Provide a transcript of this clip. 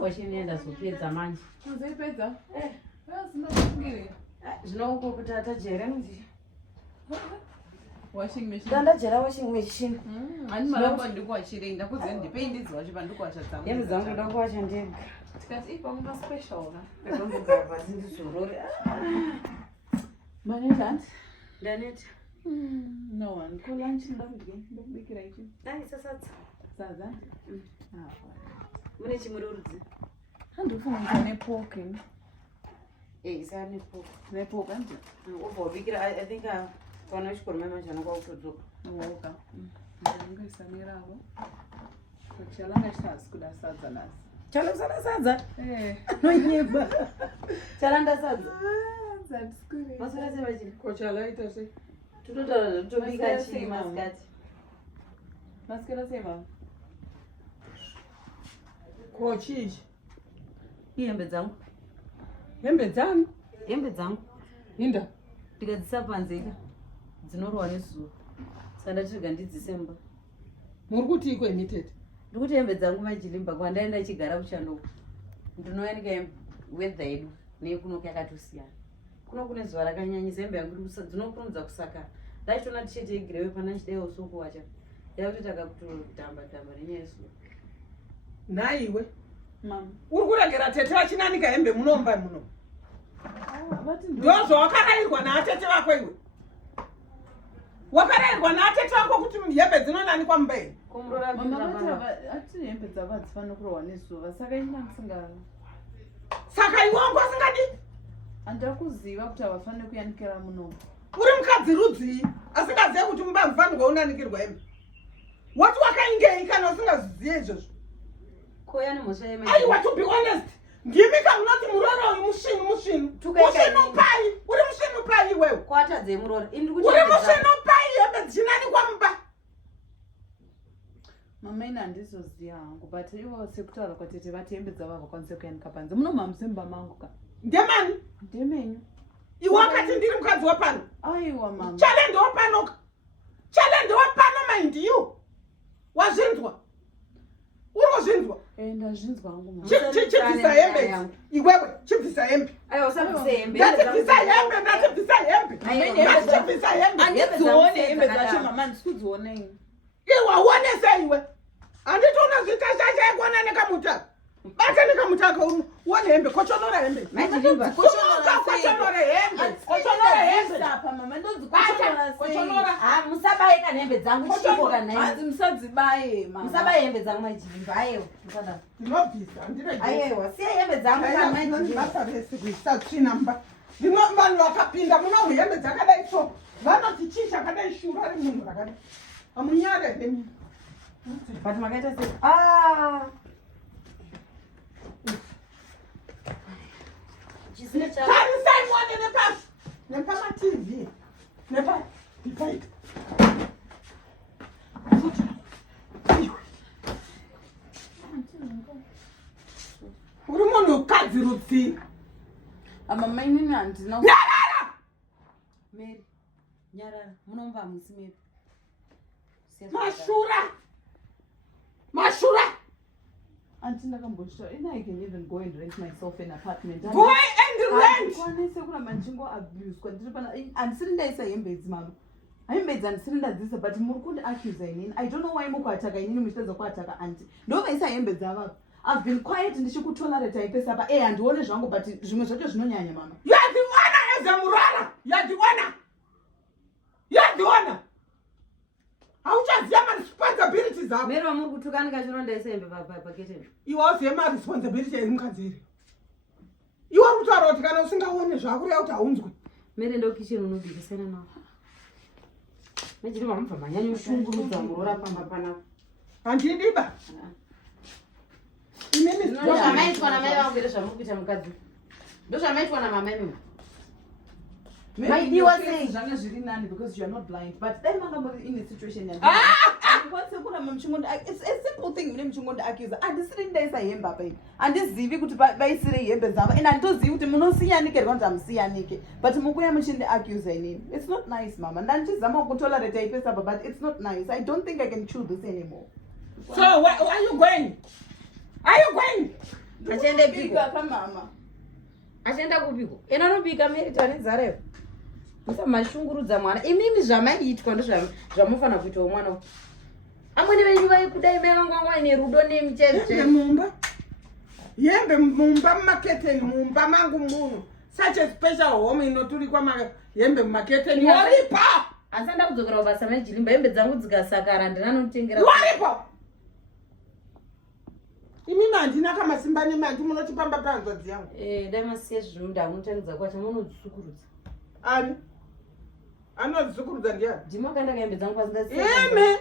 wachinoenda zopedza manje uzoipedza zvinouko kuti atajera nzi washing machine dandajera washing machine ani maramba ndikuwachire ndakuze ndipei ndidziwacho pandikuwasha dzangu hembe dzangu ndoda kuwacha ndega tikati ipanguva special ka ndongogara pasi ndizorore manetandi ndaneta no one ko lunch ndakubikira ichi dai sasadza sadza mune chimururudzi handifunga nepork isa nepo nepork andi ubva wabikira I think pana chikoro mamajana kwautodzoka woka ndingoisaniravo kuchalanga chitazi kuda sadza nasi chalosana sadza nonyeba chalanda sadza zadskuri masora sevachini kochalaita se tototaura tobika chii masikati masikera sei mama kochichi ihembe dzangu hembe dzangu inda ndikadzisa panzeka dzinorohwa nezuva saka ndatirega ndidzisemba muri kuti iko imitete ndikuti hembe dzangu majilimba kwandaenda ichigara kuchando ndinoyanika wedha yedu neyekunoku yakatosiyana kuno kune zuva rakanyanyisa hembe yangu dzinokurumidza kusaka ndachitoona tisheti yegirewe pana nchidaiwo sokuwacha yakutotaka kutotamba nenyaya yezuva naiwe mama uri kurengera tete vachinanika hembe munomba muno ndo zvawakarayirwa naatete vako iwe wakarayirwa naatete vako kuti hembe dzinonanikwa mumbaini ati hembe dzavo hadzifani kurohwa nezuva saka inandisinga saka iwongo asingadi handakuziva kuti havafani kuyanikira munomu uri mukadzi rudzii asingazive kuti mumba mufanirwa unanikirwa hembe wati wakaingei kana usingazizive izvozvo koyani mhosva aiwa to be honest ndimi kamunoti muroro uyu mushinupai uri mushinupai iwewe kwatadze murora uri mushinupai hembe dzichinanikwa mumba mama ina handizoziva hangu but ivo sekutaura kwatete vati hembe dzavo havakwanise kuyanika panze munomhamusemba mangu ka ndemani ndemenyu iwe wakati ndiri mukadzi wapano aiwa mama chalende wapanoka chalende wapano mind you wazvinzwa uri kuzvinzwa ndazvinzwa hangu chibvisa hembe iwewe chibvisa hembe ndatibvisa hembe ndatibvisa hembe handidzione hembe dzacho mama ndisikudzionei iwe uonese iwe handiti unozvitashasha ekuona nekamutaka bata nekamutaka uone hembe kochonora hembe musabaye kana hembe dzangu musadzibaye musabaye hembe dzangu majilimba ayewo ndinobvisa ayewa siye hembe dzangu basa rese kuisa tsvinamba vanhu vakapinda munomu hembe dzakadai so vanoti chii chakadai shuru ari munhu rakadai amunyare hemi but makaita se tarisai muone nepamatv nepaita uri munhu kadzi rudzii mama inini handina nyarara mary nyarara munomba hamusi mary mashura Auntie Nakambushta, I can even go and rent myself an apartment. Go and rent! Kwanese kuna manchingo abuse kwa ndipana and sirinda isa hembedzi mama. Hembedzi and sirinda dzisa but muri kundi accuse inini. I don't know why mukwataka inini muchitedza kuataka auntie. Ndova isa hembedzi ava. I've been quiet ndichikutolerate ipesa apa handione zvangu but zvimwe zvacho zvinonyanya mama. You are the honor as a murara. You are the honor. You are the honor. Hauchaziva responsibilities zako. Mero muri kutukanika chironda isembe paketeni. Iwe uzive responsibility emukadzi iri. Iwe uri kutaura kuti kana usingaone zvako uya kuti haunzwi. Mere ndo kitchen unobikisana nawo. Mejiri vamubva manyanyi ushungurudza murora pamba panapa. Handidiba. Inini ndozvamaitwa namai vangu ere zvamuri kuita mukadzi. Ndozvamaitwa namama imi. Maybe was saying zvanga zviri nani because you are not blind but then manga muri in a situation like what's the kuna mchungondo it's a simple thing mine mchungondo accuse andisiri ndaisa hembe apa andizivi kuti vaisire hembe dzavo and andozivi kuti munosiyanike kuti amusiyanike but mukuya muchinde accuse inini it's not nice mama ndanchizama kutolerate ipesa but it's not nice. I don't think I can chew this anymore. So where are you going? Are you going? Achaende piko. Bika kamama. Achaenda kupiko. Ena anobika Merita nezarewo. Musamashungurudza mwana. Imimi zvamaitwa ndozvamufana kuita mwana. Amweni venyu vaikudai mevangwangwa ine rudo nemicheche. Mumba. Yembe mumba mumaketeni mumba mangu muno. Such a special home inoturikwa yembe mumaketeni. Waripa! Asanda kudzokera kubasa mejilimba hembe dzangu dzikasakara ndinanotengera. Waripa! Imimi handina kamasimba nemanji munotipamba panzodzi yangu. Dai masiye zvinhu amunotangidza kwacho munodzisukurudza. Ani? Anodzisukurudza ndiani? Ndimakanda hembe dzangu pasingasiya. Eme!